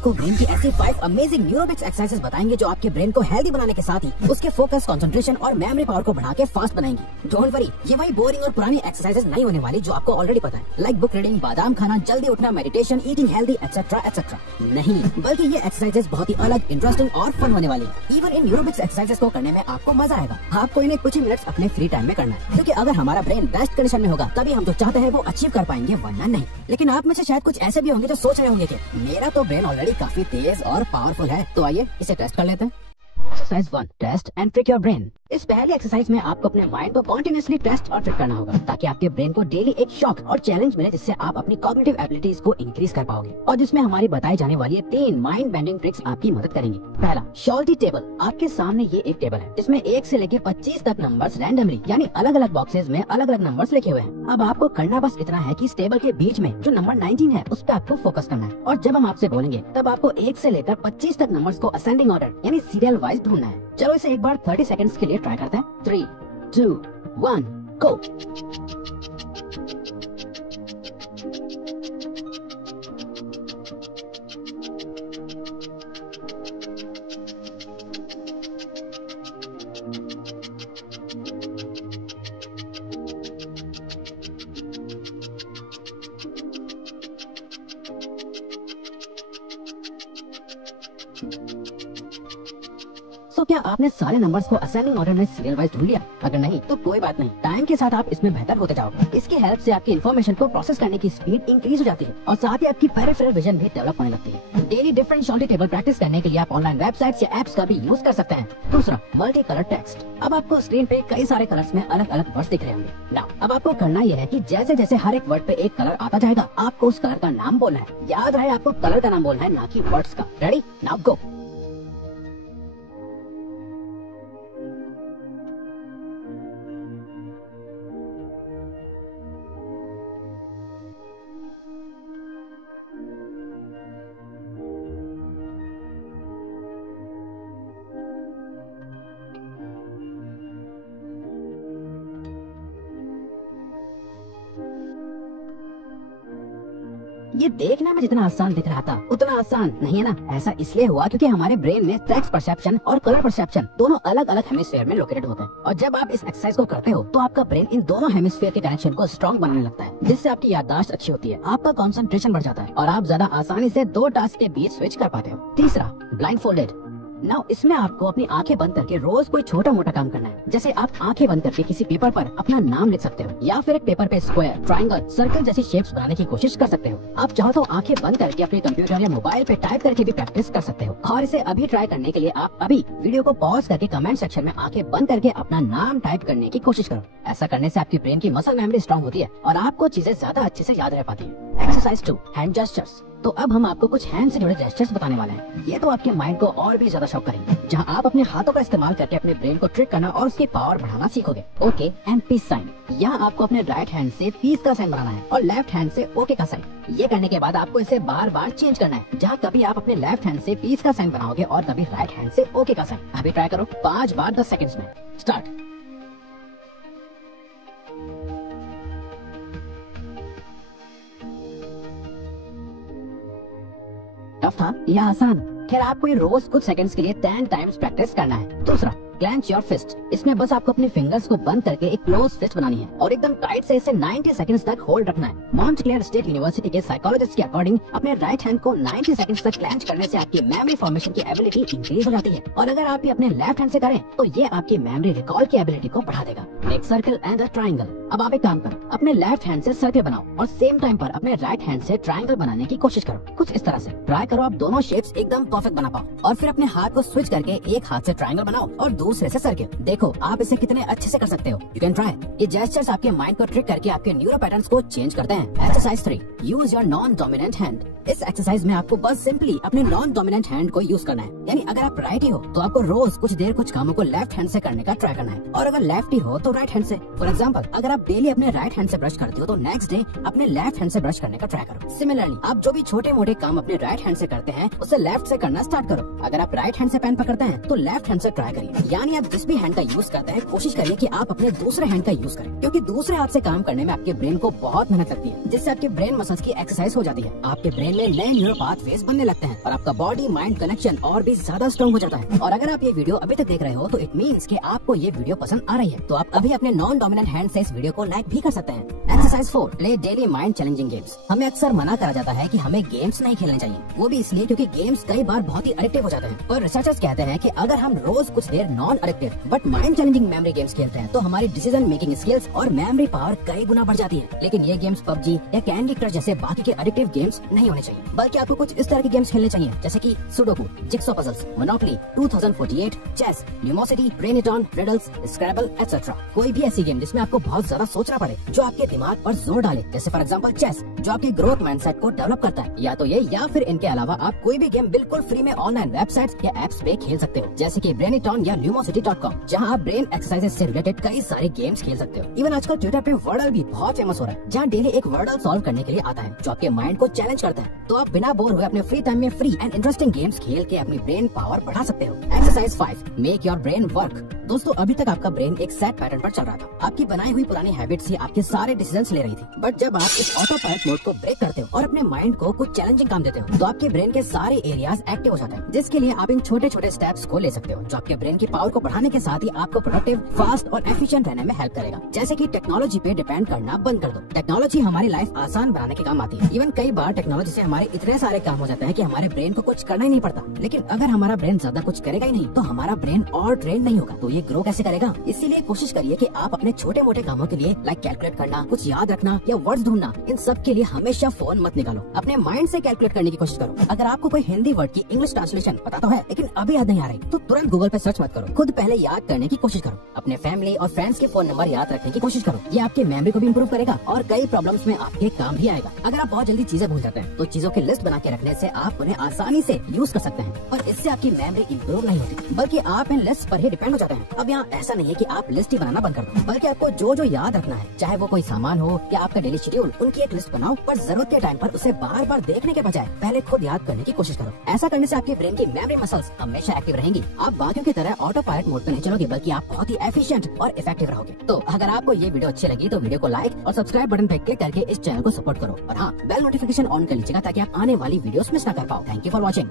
को ब्रेन की ऐसी 5 अमेजिंग न्यूरोबिक्स एक्सरसाइजेस बताएंगे जो आपके ब्रेन को हेल्दी बनाने के साथ ही उसके फोकस, कंसंट्रेशन और मेमोरी पावर को बढ़ा के फास्ट बनाएंगी। डोंट वरी, ये वही बोरिंग और पुरानी एक्सरसाइजेस नहीं होने वाली जो आपको ऑलरेडी पता है, लाइक बुक रीडिंग, बादाम खाना, जल्दी उठना, meditation, eating healthy etcetera etcetera. नहीं, बल्कि ये एक्सरसाइजेस बहुत ही अलग, इंटरेस्टिंग और फन होने वाली है। इवन इन न्यूरोबिक्स एक्सरसाइजेस को करने में आपको मजा आएगा। आपको इन्हें कुछ ही मिनट्स अपने फ्री टाइम में करना है, क्योंकि अगर हमारा ब्रेन बेस्ट कंडीशन में होगा तभी हम जो चाहते हैं वो अचीव कर पाएंगे, वरना नहीं। लेकिन आप में से शायद कुछ ऐसे भी होंगे जो सोच रहे होंगे कि मेरा तो ब्रेन ऑलरेडी काफी तेज और पावरफुल है, तो आइए इसे टेस्ट कर लेते हैं। Exercise 1, test and trick your brain. इस पहली एक्सरसाइज में आपको अपने माइंड को कॉन्टिन्यूसली टेस्ट और ट्रिक करना होगा, ताकि आपके ब्रेन को डेली एक शॉक और चैलेंज मिले, जिससे आप अपनी कॉग्निटिव एबिलिटीज को इंक्रीज कर पाओगे, और जिसमें हमारी बताई जाने वाली 3 माइंड बेंडिंग ट्रिक्स आपकी मदद करेंगी। पहला, शॉल्टी टेबल। आपके सामने ये एक टेबल है जिसमें 1 से लेकर 25 तक नंबर्स रैंडमली यानी अलग अलग बॉक्सेस में अलग अलग नंबर्स लिखे हुए हैं। अब आपको करना बस इतना है कि इस टेबल के बीच में जो नंबर 19 है उस पर आपको फोकस करना है, और जब हम आपसे बोलेंगे तब आपको 1 से लेकर 25 तक नंबर्स को असेंडिंग ऑर्डर यानी सीरियल वाइज ढूंढना है। चलो इसे एक बार 30 सेकंड्स के लिए ट्राई करते हैं। 3, 2, 1, go! तो क्या आपने सारे नंबर्स को असेंडिंग ऑर्डर में सीरियल वाइज ढूंढ लिया? अगर नहीं तो कोई बात नहीं, टाइम के साथ आप इसमें बेहतर होते जाओगे। इसकी हेल्प से आपकी इन्फॉर्मेशन को प्रोसेस करने की स्पीड इंक्रीज हो जाती है, और साथ ही आपकी पेरिफेरल विजन भी डेवलप होने लगती है। डेली डिफरेंट शॉल्टी टेबल प्रैक्टिस करने के लिए आप ऑनलाइन वेबसाइट्स या एप्स का भी यूज कर सकते हैं। दूसरा, मल्टी कलर टेक्स्ट। अब आपको स्क्रीन पे कई सारे कलर्स में अलग अलग वर्ड्स दिख रहे होंगे। नाउ अब आपको करना यह है कि जैसे जैसे हर एक वर्ड पे एक कलर आता जाएगा, आपको उस कलर का नाम बोलना है। याद रहे, आपको कलर का नाम बोलना है, ना कि वर्ड्स का। रेडी? Now go! ये देखने में जितना आसान दिख रहा था उतना आसान नहीं है ना। ऐसा इसलिए हुआ क्योंकि हमारे ब्रेन में टेक्स्ट परसेप्शन और कलर परसेप्शन दोनों अलग अलग हेमिस्फीयर में लोकेटेड होते हैं, और जब आप इस एक्सरसाइज को करते हो तो आपका ब्रेन इन दोनों हेमिस्फीयर के कनेक्शन को स्ट्रॉन्ग बनाने लगता है, जिससे आपकी याददाश्त अच्छी होती है, आपका कंसंट्रेशन बढ़ जाता है, और आप ज्यादा आसानी से 2 टास्क के बीच स्विच कर पाते हो। तीसरा, ब्लाइंडफोल्डेड। नाउ इसमें आपको अपनी आंखें बंद करके रोज कोई छोटा मोटा काम करना है। जैसे आप आंखें बंद करके किसी पेपर पर अपना नाम लिख सकते हो, या फिर एक पेपर पे स्क्वायर, ट्रायंगल, सर्कल जैसी शेप्स बनाने की कोशिश कर सकते हो। आप चाहो तो आंखें बंद करके अपने कंप्यूटर या मोबाइल पे टाइप करके भी प्रैक्टिस कर सकते हो। और इसे अभी ट्राई करने के लिए आप अभी वीडियो को पॉज करके कमेंट सेक्शन में आंखें बंद करके अपना नाम टाइप करने की कोशिश करो। ऐसा करने से आपकी ब्रेन की मसल मेमोरी स्ट्रॉन्ग होती है और आपको चीजें ज्यादा अच्छे से याद रह पाती है। Exercise 2, hand gestures. तो अब हम आपको कुछ हैंड से जुड़े जेस्चर्स बताने वाले हैं। ये तो आपके माइंड को और भी ज्यादा शॉक करेंगे, जहां आप अपने हाथों का इस्तेमाल करके अपने ब्रेन को ट्रिक करना और उसकी पावर बढ़ाना सीखोगे। Okay and peace sign. यहाँ आपको अपने राइट हैंड से पीस का साइन बनाना है और लेफ्ट हैंड से ओके का साइन। ये करने के बाद आपको इसे बार बार चेंज करना है, जहाँ कभी आप अपने लेफ्ट हैंड से पीस का साइन बनाओगे और कभी राइट हैंड से ओके का साइन। अभी ट्राई करो 5 बार 10 सेकंड्स में। स्टार्ट। टफ था या आसान? खैर आपको ये रोज कुछ सेकंड्स के लिए 10 टाइम्स प्रैक्टिस करना है। दूसरा, क्लेंच योर फिस्ट। इसमें बस आपको अपने फिंगर्स को बंद करके एक क्लोज फिस्ट बनानी है और एकदम टाइट से इसे 90 सेकंड्स तक होल्ड रखना है। मॉन्टक्लेयर स्टेट यूनिवर्सिटी के साइकोलॉजिस्ट के अकॉर्डिंग अपने राइट हैंड को 90 सेकंड्स तक क्लेंच करने से आपकी मेमोरी फॉर्मेशन की एबिलिटी इंक्रीज हो जाती है, और अगर आप ये अपने लेफ्ट हैंड से करें तो ये आपकी मेमोरी रिकॉल की एबिलिटी को बढ़ा देगा। Make circle and a triangle. अब आप एक काम करो, अपने लेफ्ट हैंड से सर्कल बनाओ और सेम टाइम पर अपने राइट हैंड से ट्रायंगल बनाने की कोशिश करो। कुछ इस तरह से ट्राई करो, आप दोनों शेप्स एकदम परफेक्ट बना पाओ, और फिर अपने हाथ को स्विच करके एक हाथ से ट्रायंगल बनाओ और दूसरे से सर्कल। देखो आप इसे कितने अच्छे से कर सकते हो। You can try. ये जेस्चर्स आपके माइंड को ट्रिक करके आपके न्यूरो पैटर्न्स को चेंज करते हैं। Exercise 3, use your non dominant hand. इस एक्सरसाइज में आपको बस सिंपली अपने नॉन डोमिनेंट हैंड को यूज करना है। यानी अगर आप राइट ही हो तो आपको रोज कुछ देर कुछ कामों को लेफ्ट हैंड से करने का ट्राई करना है, और अगर लेफ्ट ही हो तो राइट हैंड से। फॉर एग्जाम्पल, अगर आप डेली अपने राइट हैंड से ब्रश करते हो तो नेक्स्ट डे अपने लेफ्ट हैंड से ब्रश करने का ट्राई करो। सिमिलरली आप जो भी छोटे मोटे काम अपने राइट हैंड से करते हैं उसे लेफ्ट से करना स्टार्ट करो। अगर आप राइट हैंड से पेन पकड़ते हैं तो लेफ्ट हैंड से ट्राई करिए, या यानी आप जिस भी हैंड का यूज करते हैं कोशिश करिए कि आप अपने दूसरे हैंड का यूज करें, क्योंकि दूसरे हाथ से काम करने में आपके ब्रेन को बहुत मेहनत लगती है, जिससे आपके ब्रेन मसल्स की एक्सरसाइज हो जाती है, आपके ब्रेन में नए न्यूरल पाथवेज बनने लगते हैं और आपका बॉडी माइंड कनेक्शन और भी ज्यादा स्ट्रॉन्ग हो जाता है। और अगर आप ये वीडियो अभी तक देख रहे हो तो इट मीन्स कि आपको ये वीडियो पसंद आ रही है, तो आप अभी अपने नॉन डोमिनेंट हैंड से इस वीडियो को लाइक भी कर सकते हैं। Exercise 4, play daily mind challenging games. हमें अक्सर मना करा जाता है कि हमें गेम्स नहीं खेलने चाहिए, वो भी इसलिए क्योंकि गेम्स कई बार बहुत ही एडिक्टिव हो जाते हैं। पर रिसर्चर्स कहते हैं कि अगर हम रोज कुछ देर non addictive but mind challenging memory games खेलते हैं तो हमारी डिसीजन मेकिंग स्किल्स और मेमोरी पावर कई गुना बढ़ जाती है। लेकिन ये गेम्स पबजी या कैंडी क्रश जैसे बाकी के एडिक्टिव गेम्स नहीं होने चाहिए, बल्कि आपको कुछ इस तरह के गेम्स खेलने चाहिए जैसे कि sudoku, jigsaw puzzles, monopoly, 2048, chess, Lumosity, ब्रेनिटॉन, रिडल्स, स्क्रैबल एटसेट्रा। कोई भी ऐसी गेम जिसमें आपको बहुत ज्यादा सोचना पड़े, जो आपके दिमाग पर जोर डाले, जैसे फॉर एग्जांपल चेस, जो आपके ग्रोथ माइंडसेट को डेवलप करता है। या तो ये या फिर इनके अलावा आप कोई भी गेम बिल्कुल फ्री में ऑनलाइन वेबसाइट्स या एप्स पे खेल सकते हो, जैसे कि ब्रेनिटॉन या न्यूमोसिटी.com, जहां आप ब्रेन एक्सरसाइजेस से रिलेटेड कई सारे गेम्स खेल सकते हो। इवन आजकल ट्विटर पे वर्डल भी बहुत फेमस हो रहा है, जहां डेली एक वर्डल सॉल्व करने के लिए आता है जो आपके माइंड को चैलेंज करता है। तो आप बिना बोर हुए अपने फ्री टाइम में फ्री एंड इंटरेस्टिंग गेम्स खेल के अपनी ब्रेन पावर बढ़ा सकते हो। Exercise 5, make your brain work. दोस्तों, अभी तक आपका ब्रेन एक सेट पैटर्न पर चल रहा था, आपकी बनाई हुई पुरानी हैबिट्स ही आपके सारे डिसीजंस ले रही थी। बट जब आप इस ऑटो पायलट मोड को ब्रेक करते हो और अपने माइंड को कुछ चैलेंजिंग काम देते हो, तो आपके ब्रेन के सारे एरियाज एक्टिव हो जाते हैं, जिसके लिए आप इन छोटे छोटे स्टेप्स को ले सकते हो, जो आपके ब्रेन की पावर को बढ़ाने के साथ ही आपको प्रोडक्टिव, फास्ट और एफिशिएंट रहने में हेल्प करेगा। जैसे कि टेक्नोलॉजी पे डिपेंड करना बंद कर दो। टेक्नोलॉजी हमारी लाइफ आसान बनाने के काम आती है। इवन कई बार टेक्नोलॉजी से हमारे इतने सारे काम हो जाते हैं कि हमारे ब्रेन को कुछ करना ही नहीं पड़ता। लेकिन अगर हमारा ब्रेन ज्यादा कुछ करेगा ही नहीं, तो हमारा ब्रेन और ट्रेन नहीं होगा, तो ये ग्रो कैसे करेगा? इसीलिए कोशिश करिए कि आप अपने छोटे मोटे कामों के लिए, लाइक कैलकुलेट करना, कुछ याद रखना या वर्ड्स ढूंढना, इन सब के लिए हमेशा फोन मत निकालो। अपने माइंड से कैलकुलेट करने की कोशिश करो। अगर आपको कोई हिंदी वर्ड की इंग्लिश ट्रांसलेशन पता तो है, लेकिन अभी याद नहीं आ रही, तो तुरंत गूगल पे सर्च मत करो, खुद पहले याद करने की कोशिश करो। अपने फैमिली और फ्रेंड्स के फोन नंबर याद रखने की कोशिश करो। ये आपके मेमोरी को भी इंप्रूव करेगा और कई प्रॉब्लम्स में आपके काम भी आएगा। अगर आप बहुत जल्दी चीजें भूल जाते हैं, तो चीजों की लिस्ट बना के रखने से आप उन्हें आसानी से यूज कर सकते हैं। पर इससे आपकी मेमोरी इंप्रूव नहीं होती, बल्कि आप इन लिस्ट पर ही डिपेंड हो जाते हैं। अब यहाँ ऐसा नहीं है कि आप लिस्ट ही बनाना बंद कर दो, बल्कि आपको जो जो याद रखना है, चाहे वो कोई सामान हो या आपका डेली शेड्यूल, उनकी एक लिस्ट बनाओ। पर जरूरत के टाइम पर उसे बार बार देखने के बजाय पहले खुद याद करने की कोशिश करो। ऐसा करने से आपके ब्रेन की मेमोरी मसल्स हमेशा एक्टिव रहेंगी। आप बाकियों की तरह ऑटो पायलट मोड पे नहीं चलोगे, बल्कि आप बहुत ही एफिशिएंट और इफेक्टिव रहोगे। तो अगर आपको ये वीडियो अच्छी लगी तो वीडियो को लाइक और सब्सक्राइब बटन पे क्लिक करके इस चैनल को सपोर्ट करो। और हाँ, बेल नोटिफिकेशन ऑन कर लीजिएगा ताकि आप आने वाली वीडियोस मिस ना कर पाओ। Thank you for watching.